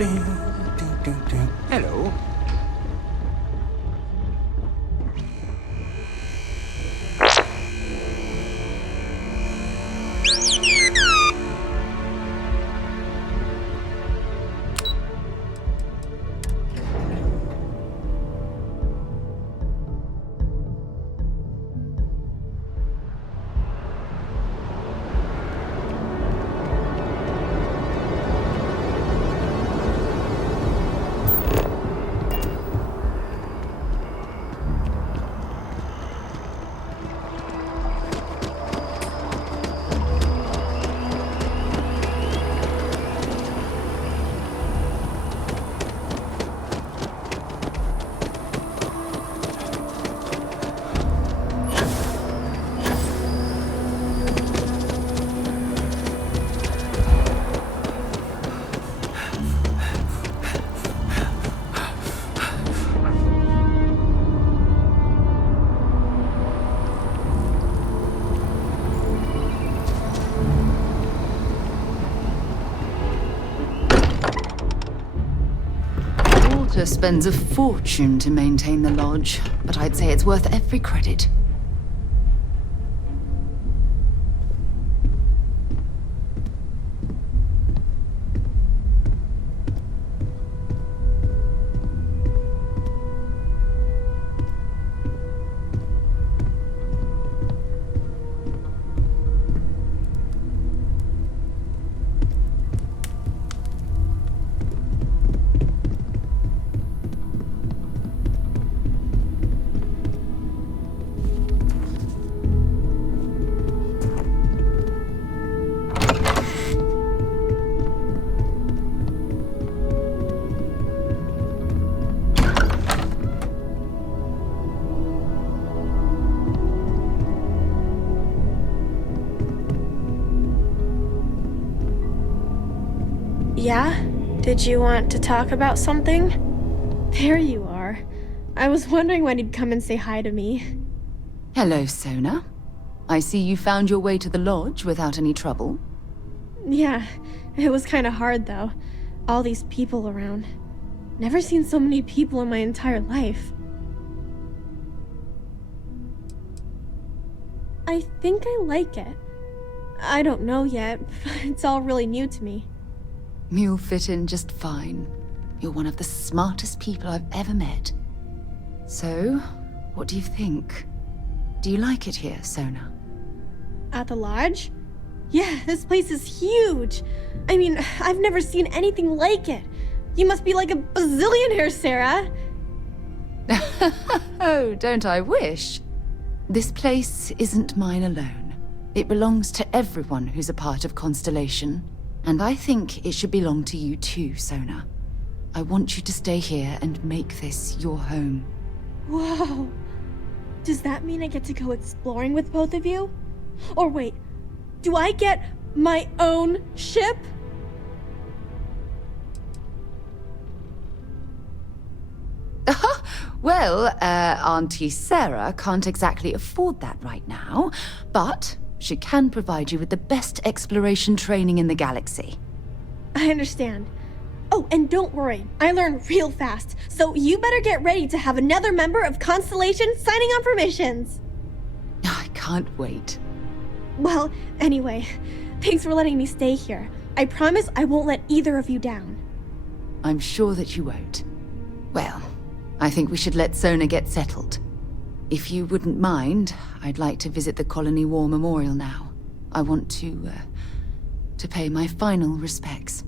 Hello. Walter spends a fortune to maintain the lodge, but I'd say it's worth every credit. Yeah? Did you want to talk about something? There you are. I was wondering when you'd come and say hi to me. Hello, Sona. I see you found your way to the lodge without any trouble. Yeah, it was kind of hard though. All these people around. Never seen so many people in my entire life. I think I like it. I don't know yet. It's all really new to me. You'll fit in just fine. You're one of the smartest people I've ever met. So, what do you think? Do you like it here, Sona? At the lodge? Yeah, this place is huge. I mean, I've never seen anything like it. You must be like a bazillionaire, Sarah. Oh, don't I wish? This place isn't mine alone. It belongs to everyone who's a part of Constellation. And I think it should belong to you too, Sona. I want you to stay here and make this your home. Whoa. Does that mean I get to go exploring with both of you? Or wait, do I get my own ship? Well, Auntie Sarah can't exactly afford that right now, but she can provide you with the best exploration training in the galaxy. I understand. Oh, and don't worry, I learn real fast, so you better get ready to have another member of Constellation signing on for missions. I can't wait. Well, anyway, thanks for letting me stay here. I promise I won't let either of you down. I'm sure that you won't. Well, I think we should let Sona get settled. If you wouldn't mind, I'd like to visit the Colony War Memorial now. I want to pay my final respects.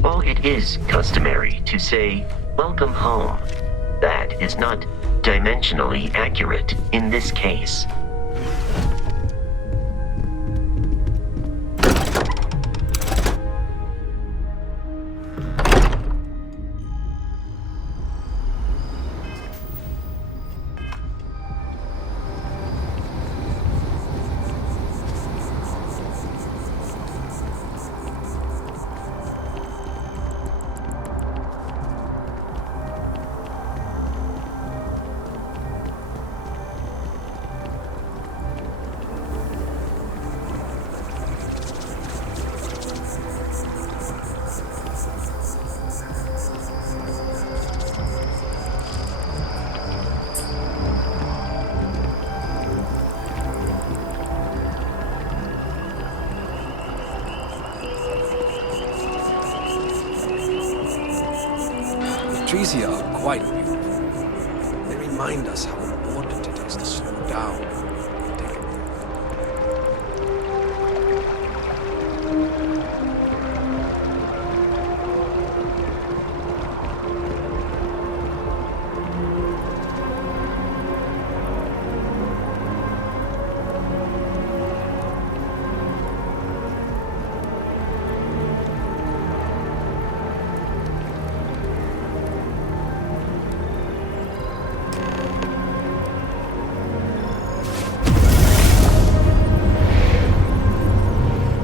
While it is customary to say, "Welcome home," that is not dimensionally accurate in this case. trees here are quite beautiful. They remind us how important it is to slow down and take a breath.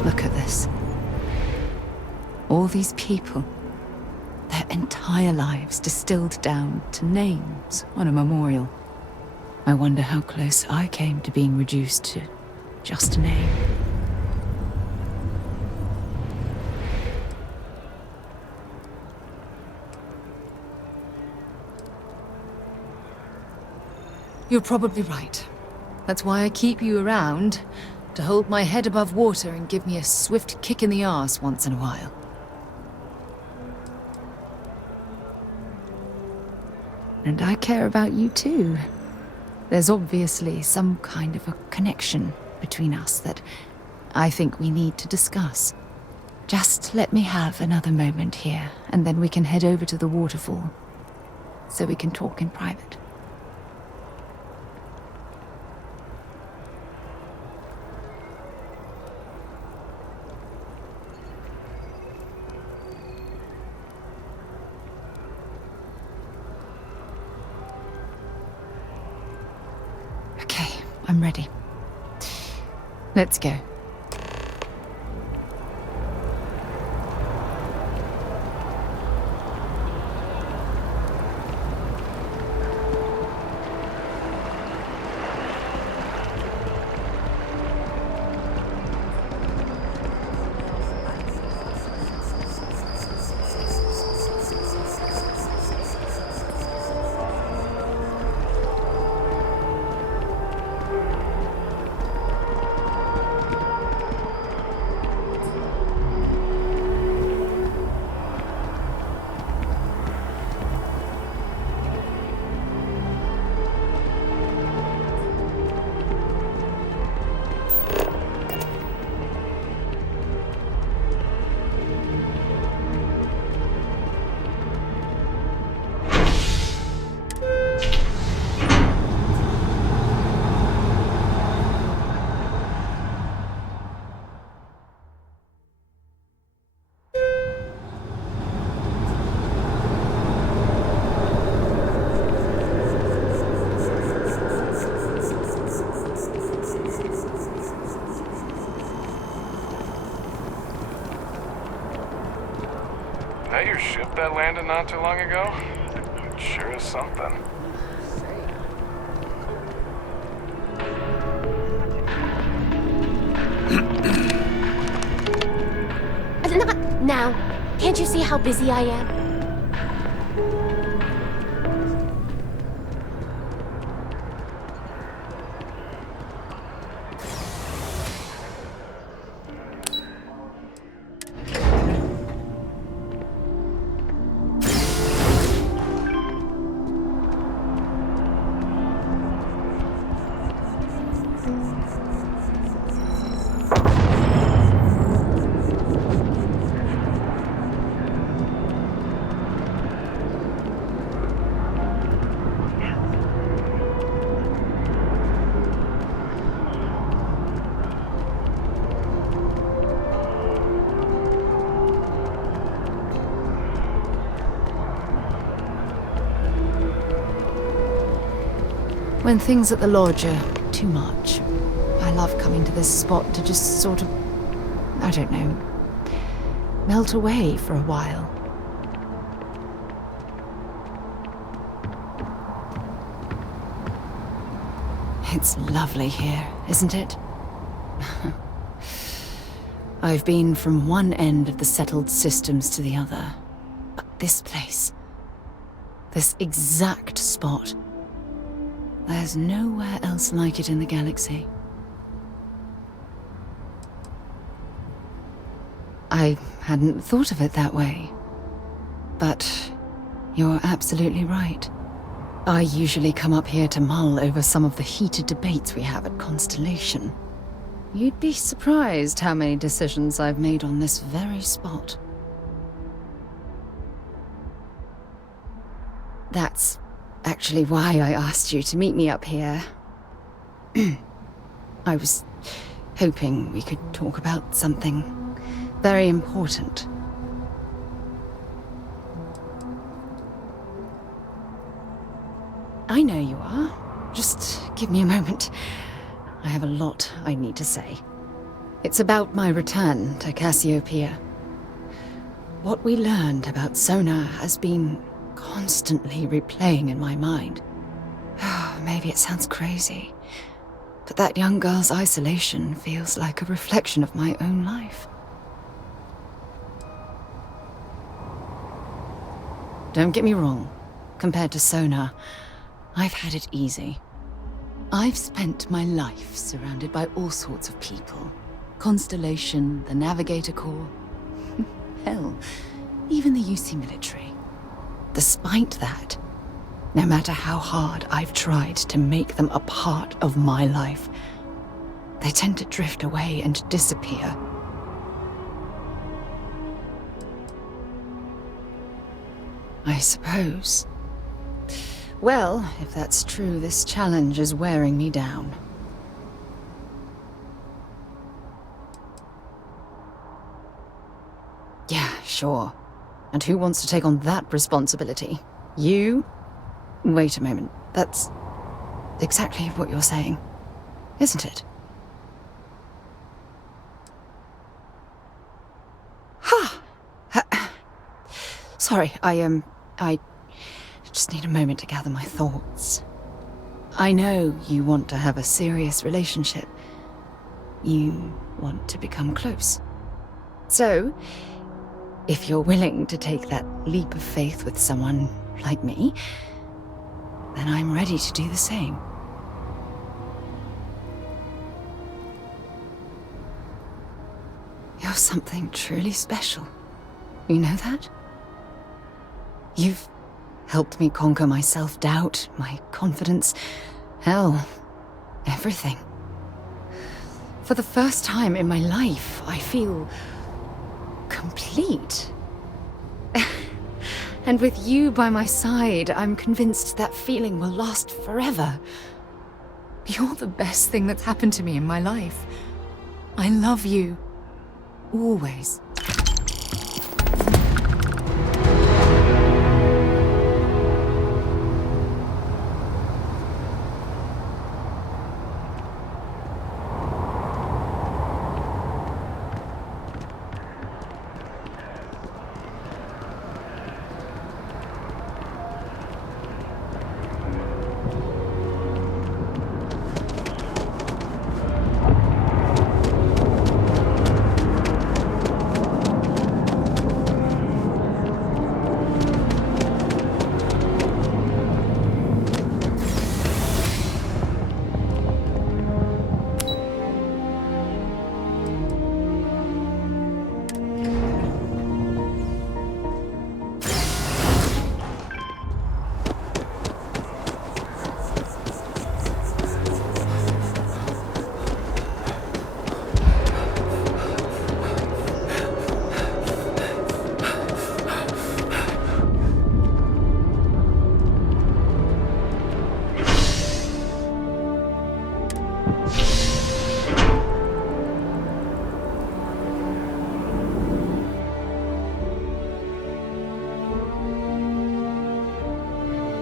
Look at this. All these people. Their entire lives distilled down to names on a memorial. I wonder how close I came to being reduced to just a name. You're probably right. That's why I keep you around, to hold my head above water and give me a swift kick in the arse once in a while. And I care about you too. There's obviously some kind of a connection between us that I think we need to discuss. Just let me have another moment here, and then we can head over to the waterfall, so we can talk in private. Okay, I'm ready. Let's go. That your ship that landed not too long ago? It sure is something. Not now. Can't you see how busy I am? When things at the lodge are too much, I love coming to this spot to just sort of, I don't know, melt away for a while. It's lovely here, isn't it? I've been from one end of the settled systems to the other, but this place, this exact spot, there's nowhere else like it in the galaxy. I hadn't thought of it that way. But You're absolutely right. I usually come up here to mull over some of the heated debates we have at Constellation. You'd be surprised how many decisions I've made on this very spot. That's actually why I asked you to meet me up here. I was hoping we could talk about something very important. I know you are. Just give me a moment. I have a lot I need to say. It's about my return to Cassiopeia. What we learned about Sona has been constantly replaying in my mind. Maybe it sounds crazy, but that young girl's isolation feels like a reflection of my own life. Don't get me wrong. Compared to Sona, I've had it easy. I've spent my life surrounded by all sorts of people. Constellation, the Navigator Corps. Hell, even the UC military. Despite that, no matter how hard I've tried to make them a part of my life, they tend to drift away and disappear. I suppose. Well, if that's true, this challenge is wearing me down. Yeah, sure. And who wants to take on that responsibility? You? Wait a moment. That's exactly what you're saying, isn't it? Ha! Sorry, I just need a moment to gather my thoughts. I know you want to have a serious relationship. You want to become close. So, if you're willing to take that leap of faith with someone like me, then I'm ready to do the same. You're something truly special. You know that? You've helped me conquer my self-doubt, my confidence, hell, everything. For the first time in my life, I feel complete. And with you by my side, I'm convinced that feeling will last forever. You're the best thing that's happened to me in my life. I love you. Always.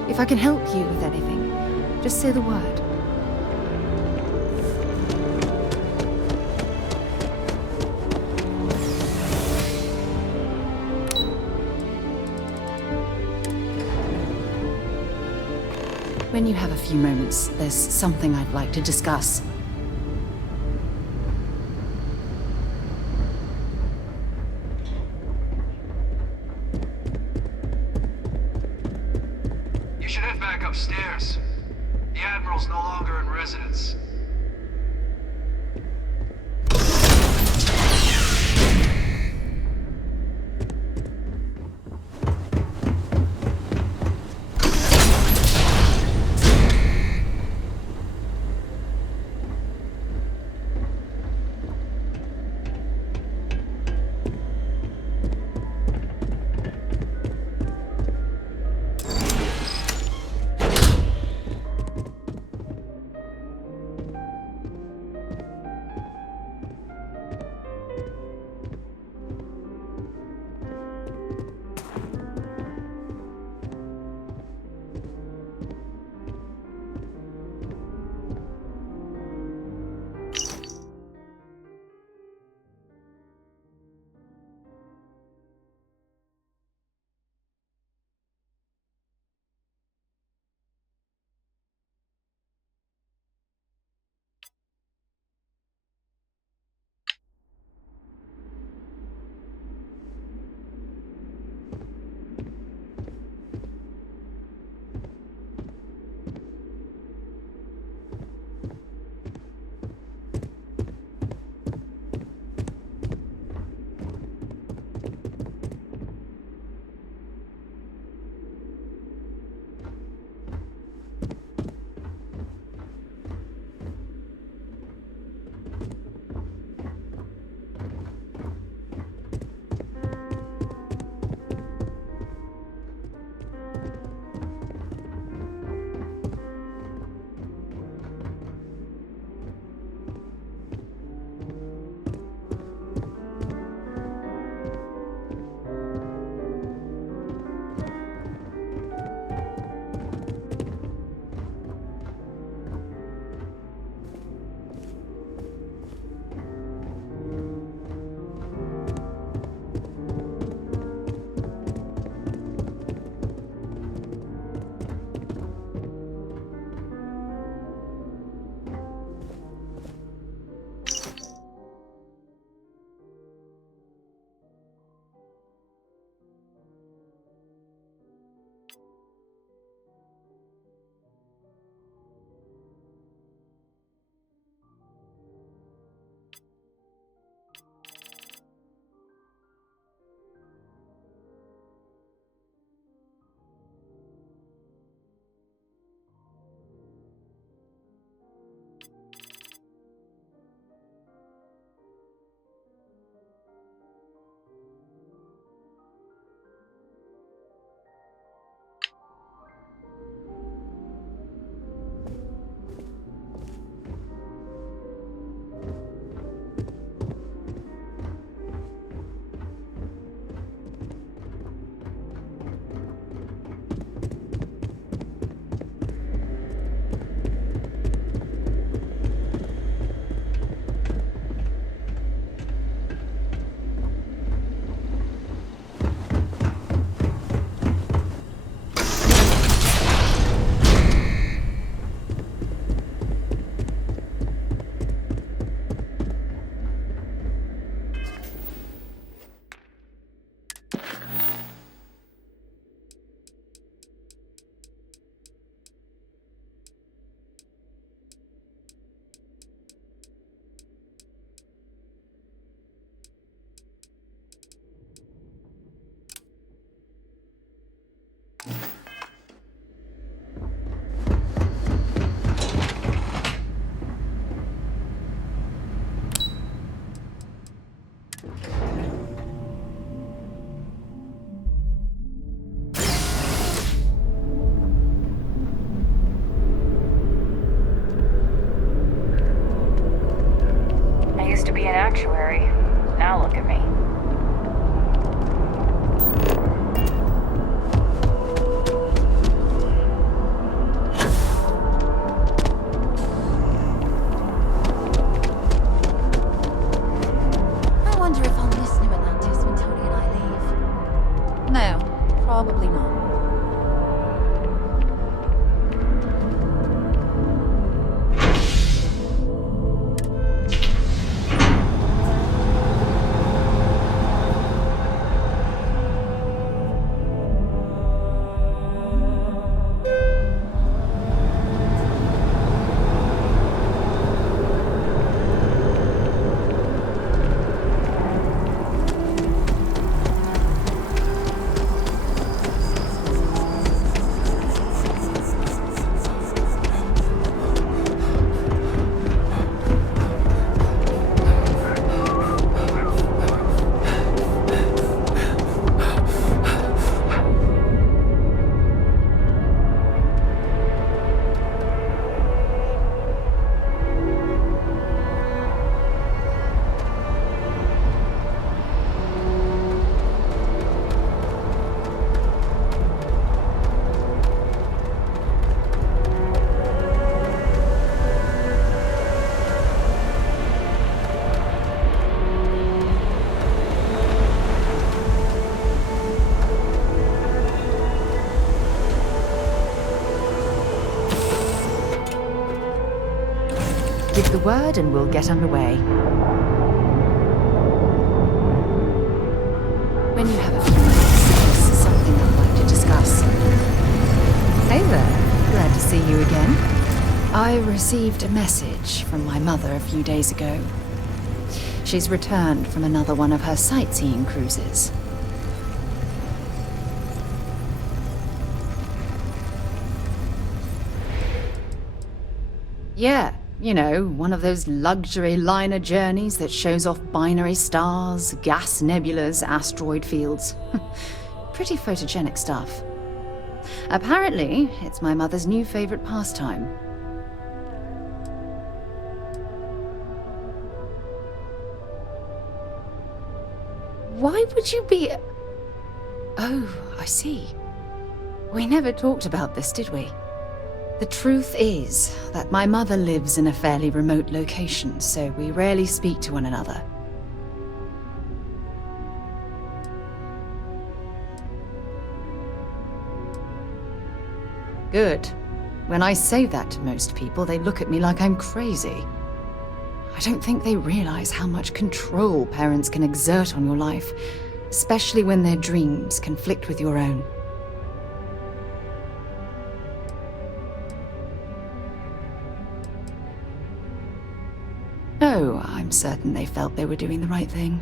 If I can help you with anything, just say the word. When you have a few moments, there's something I'd like to discuss. You should head back upstairs. The Admiral's no longer in residence. I used to be an actuary. Now look at me. I wonder if I'll miss New Atlantis when Tony and I leave. No, probably not. Give the word and we'll get underway. When you have a few minutes, there's something I'd like to discuss. Hey there. Glad to see you again. I received a message from my mother a few days ago. She's returned from another one of her sightseeing cruises. Yeah. You know, one of those luxury liner journeys that shows off binary stars, gas nebulas, asteroid fields. Pretty photogenic stuff. Apparently, it's my mother's new favorite pastime. Why would you be... Oh, I see. We never talked about this, did we? The truth is that my mother lives in a fairly remote location, so we rarely speak to one another. Good. When I say that to most people, they look at me like I'm crazy. I don't think they realize how much control parents can exert on your life, especially when their dreams conflict with your own. Oh, I'm certain they felt they were doing the right thing.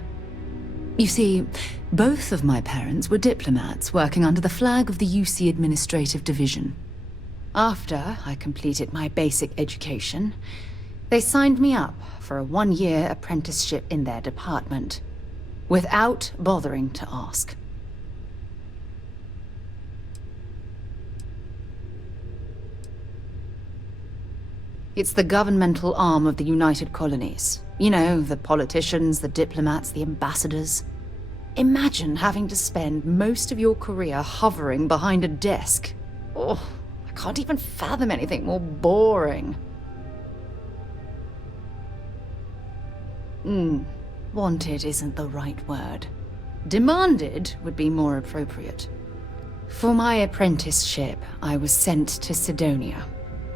You see, both of my parents were diplomats working under the flag of the UC Administrative Division. After I completed my basic education, they signed me up for a one-year apprenticeship in their department, without bothering to ask. It's the governmental arm of the United Colonies. You know, the politicians, the diplomats, the ambassadors. Imagine having to spend most of your career hovering behind a desk. Oh, I can't even fathom anything more boring. Wanted isn't the right word. Demanded would be more appropriate. For my apprenticeship, I was sent to Sidonia.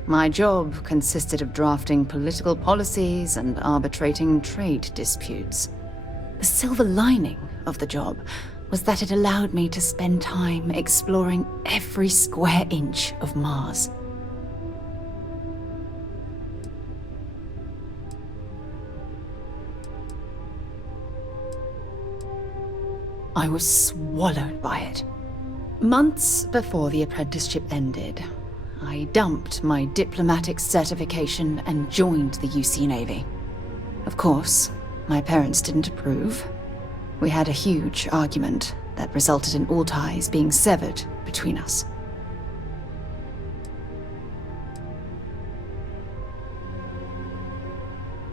My job consisted of drafting political policies and arbitrating trade disputes. The silver lining of the job was that it allowed me to spend time exploring every square inch of Mars. I was swallowed by it. Months before the apprenticeship ended, I dumped my diplomatic certification and joined the UC Navy. Of course, my parents didn't approve. We had a huge argument that resulted in all ties being severed between us.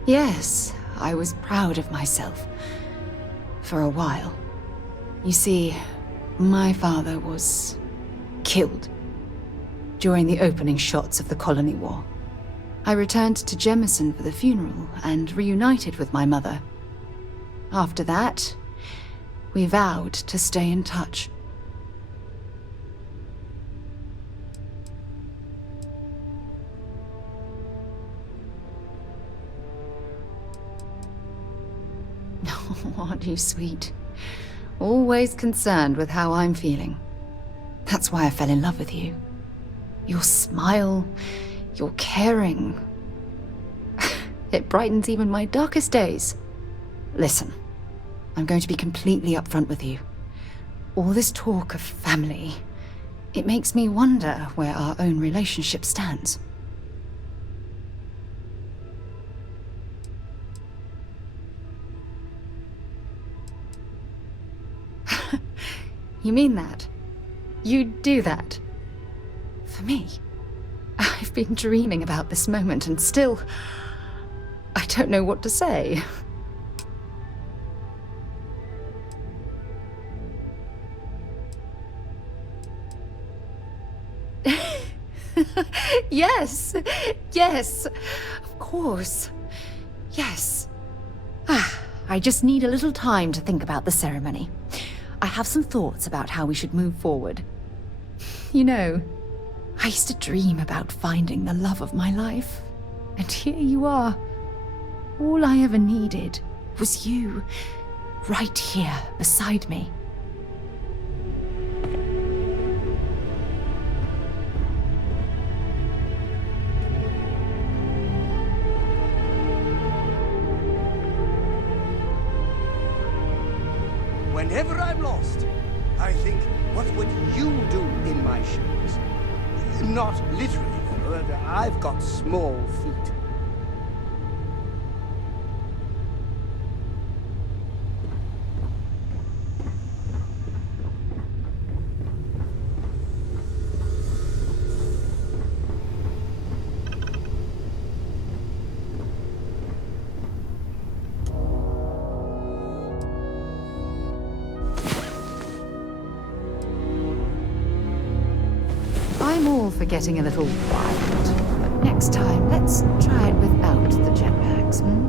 Yes, I was proud of myself. For a while. You see, my father was killed during the opening shots of the Colony War. I returned to Jemison for the funeral and reunited with my mother. After that, we vowed to stay in touch. Aren't you sweet? Always concerned with how I'm feeling. That's why I fell in love with you. Your smile, your caring. It brightens even my darkest days. Listen, I'm going to be completely upfront with you. All this talk of family, it makes me wonder where our own relationship stands. You mean that? You'd do that? For me? I've been dreaming about this moment and still... I don't know what to say. Yes! Yes! Of course. Yes. I just need a little time to think about the ceremony. I have some thoughts about how we should move forward. You know, I used to dream about finding the love of my life. And here you are. All I ever needed was you, right here beside me. Whenever I'm lost, I think, what would you do in my shoes? Not literally, though. I've got small feet. I'm all for getting a little wild, but next time, let's try it without the jetpacks, hmm?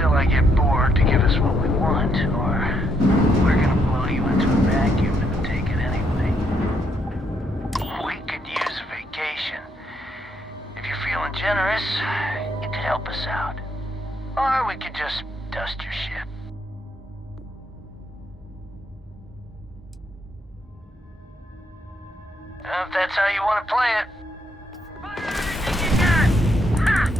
until I get bored to give us what we want, or we're gonna blow you into a vacuum and take it anyway. We could use a vacation. If you're feeling generous, you could help us out. Or we could just dust your ship. If that's how you want to play it. Fire everything you got! Ha!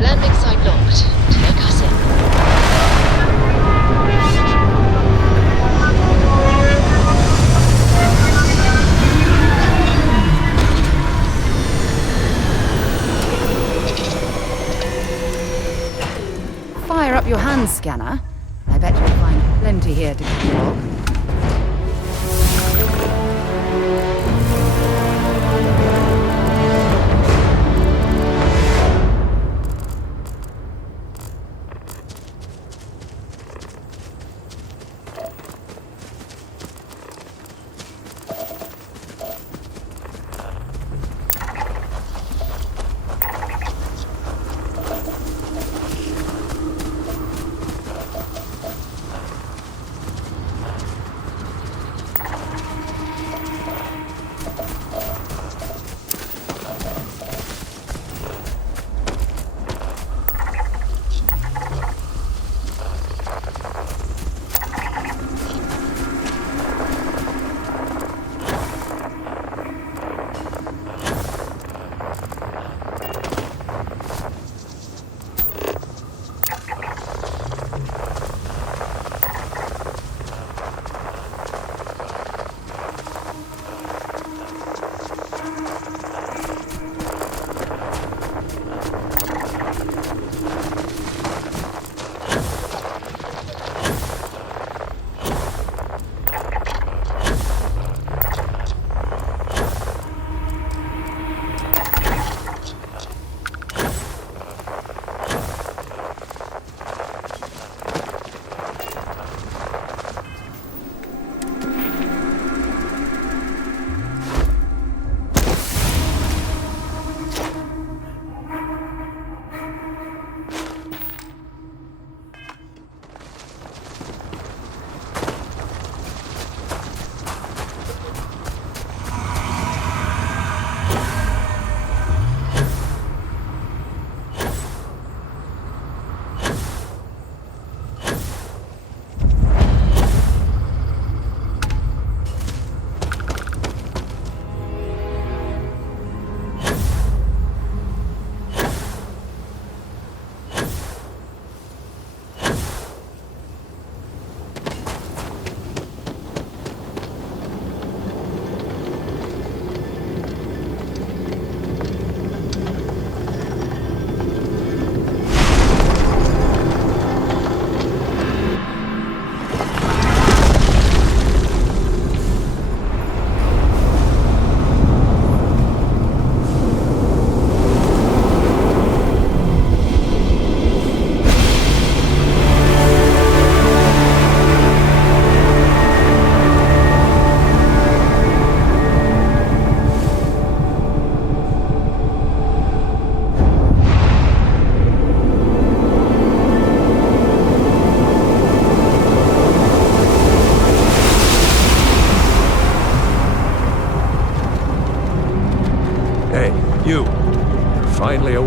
Landing site locked. Take us in. Fire up your hand scanner. I bet you'll find plenty here to catalog.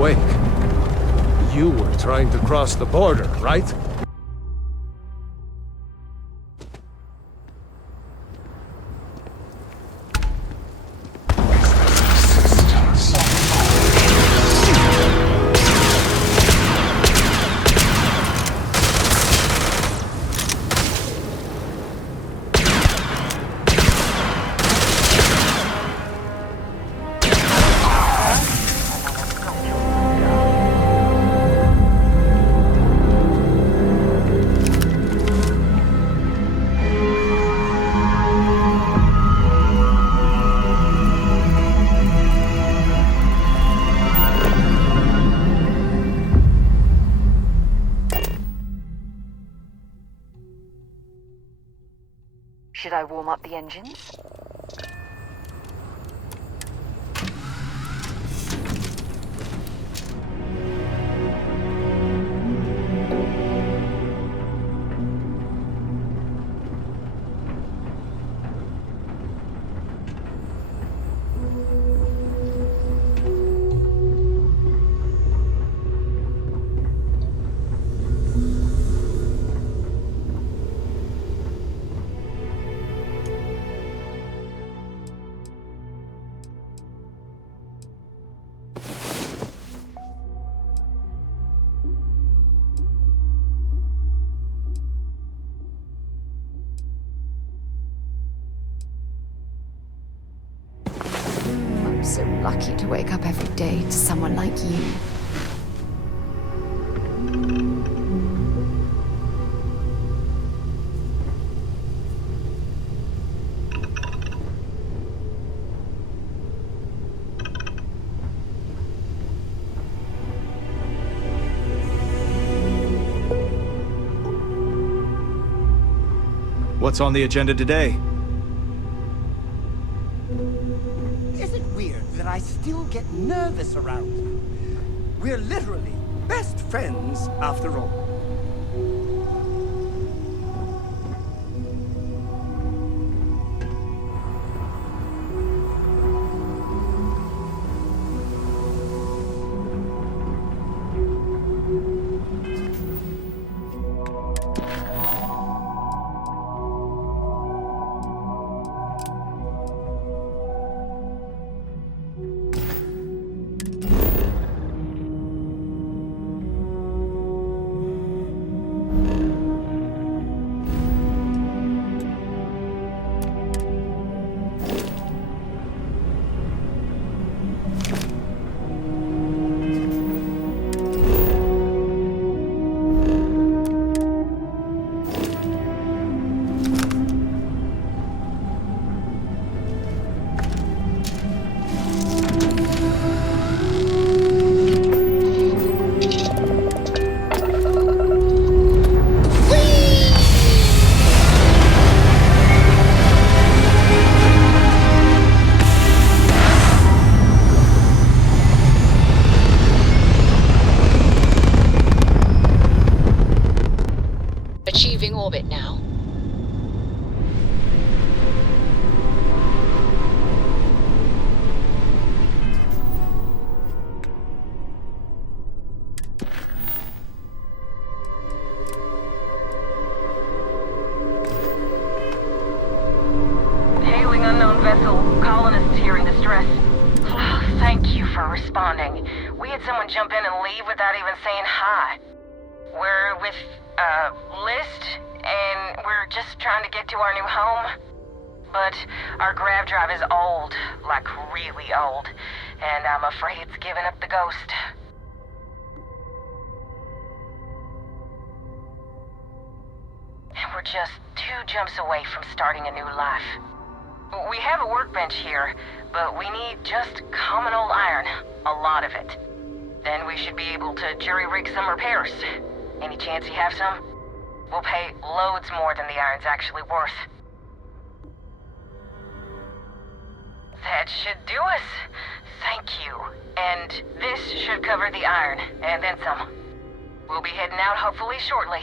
awake. You were trying to cross the border, right? Should I warm up the engines? I'm so lucky to wake up every day to someone like you. What's on the agenda today? Is it weird that I still get nervous around you? We're literally best friends after all. Achieving orbit now. Hailing unknown vessel. Colonists here in distress. Thank you for responding. We had someone jump in and leave without even saying hi. We're with, List, and we're just trying to get to our new home. But our grav drive is old, like really old, and I'm afraid it's giving up the ghost. And we're just 2 jumps away from starting a new life. We have a workbench here, but we need just common old iron, a lot of it. Then we should be able to jury-rig some repairs. Any chance you have some? We'll pay loads more than the iron's actually worth. That should do us. Thank you. And this should cover the iron, and then some. We'll be heading out hopefully shortly.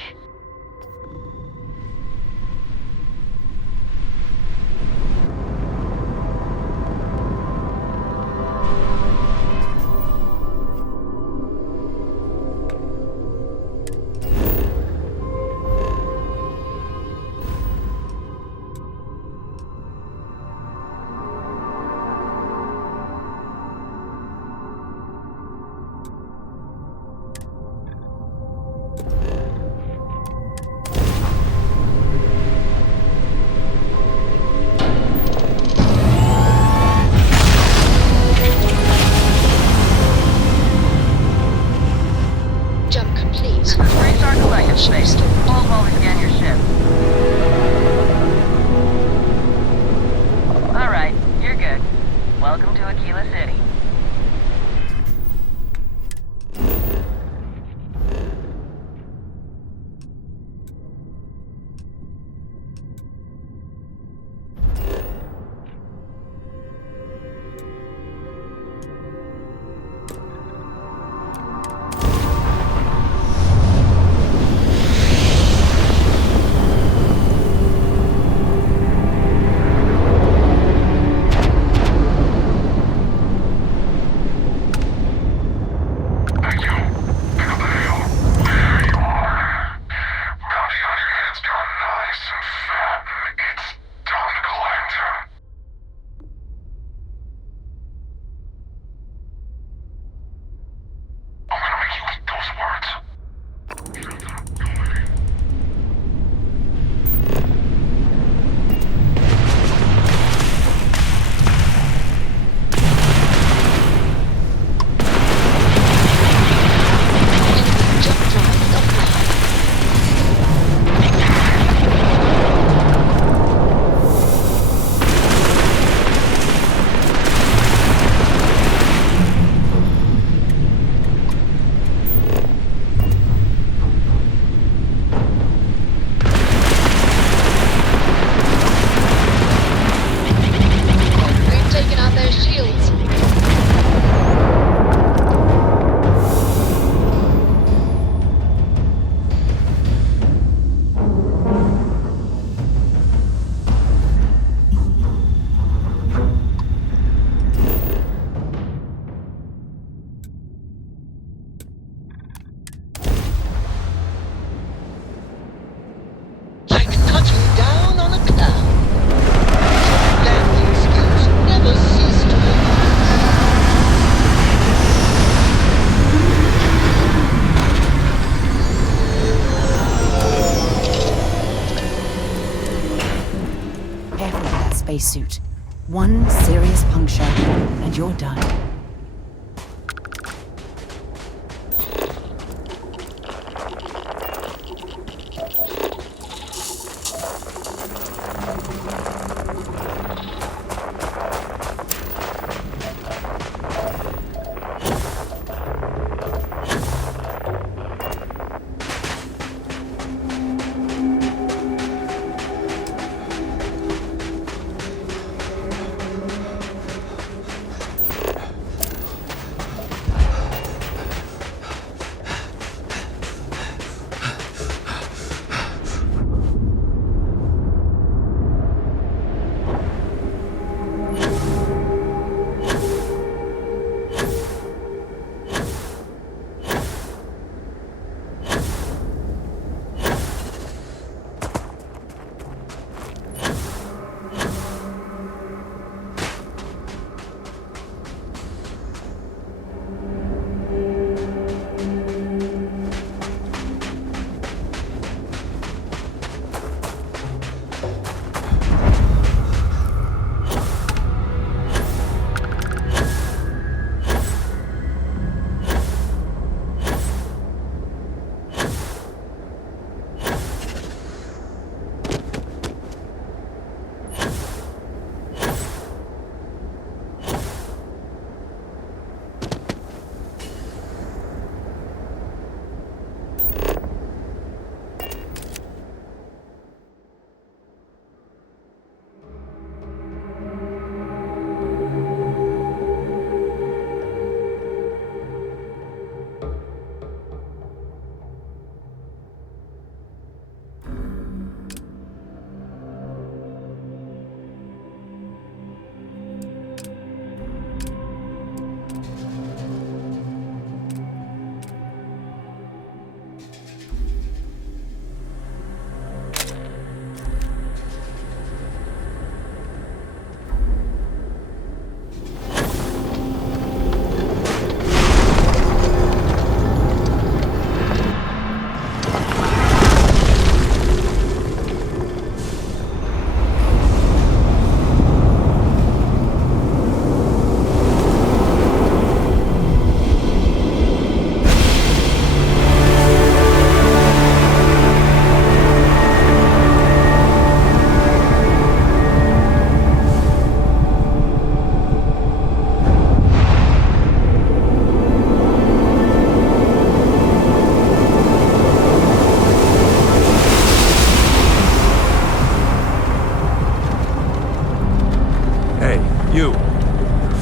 spacesuit. One serious puncture, and you're done.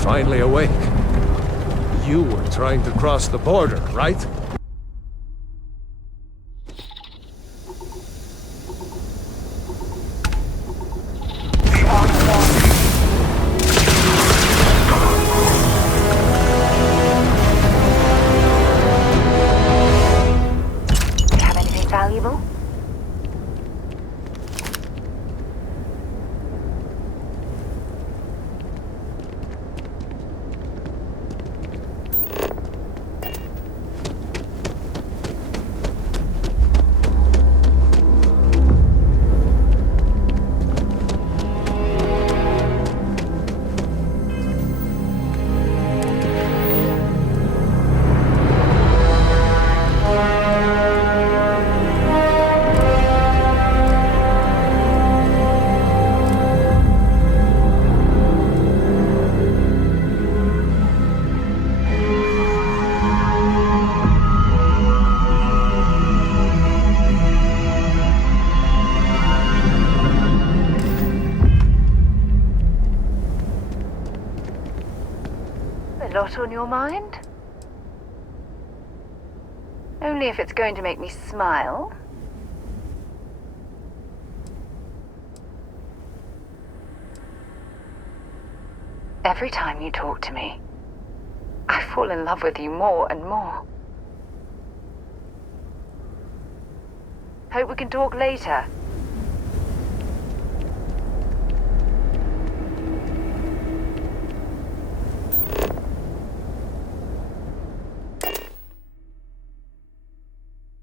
Finally awake. You were trying to cross the border, right? Have anything valuable? A lot on your mind? Only if it's going to make me smile. Every time you talk to me, I fall in love with you more and more. Hope we can talk later.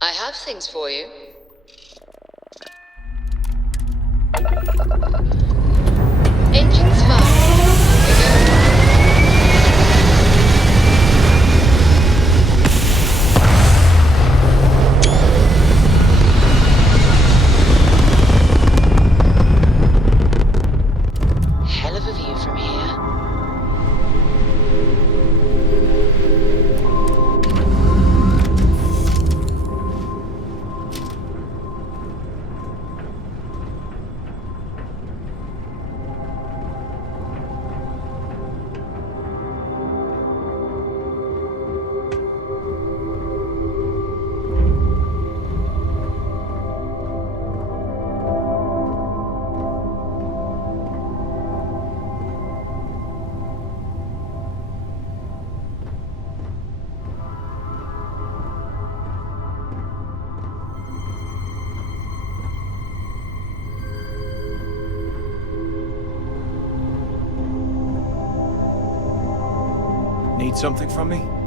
I have things for you. Engines firing. Go. Hell of a view from here. Need something from me?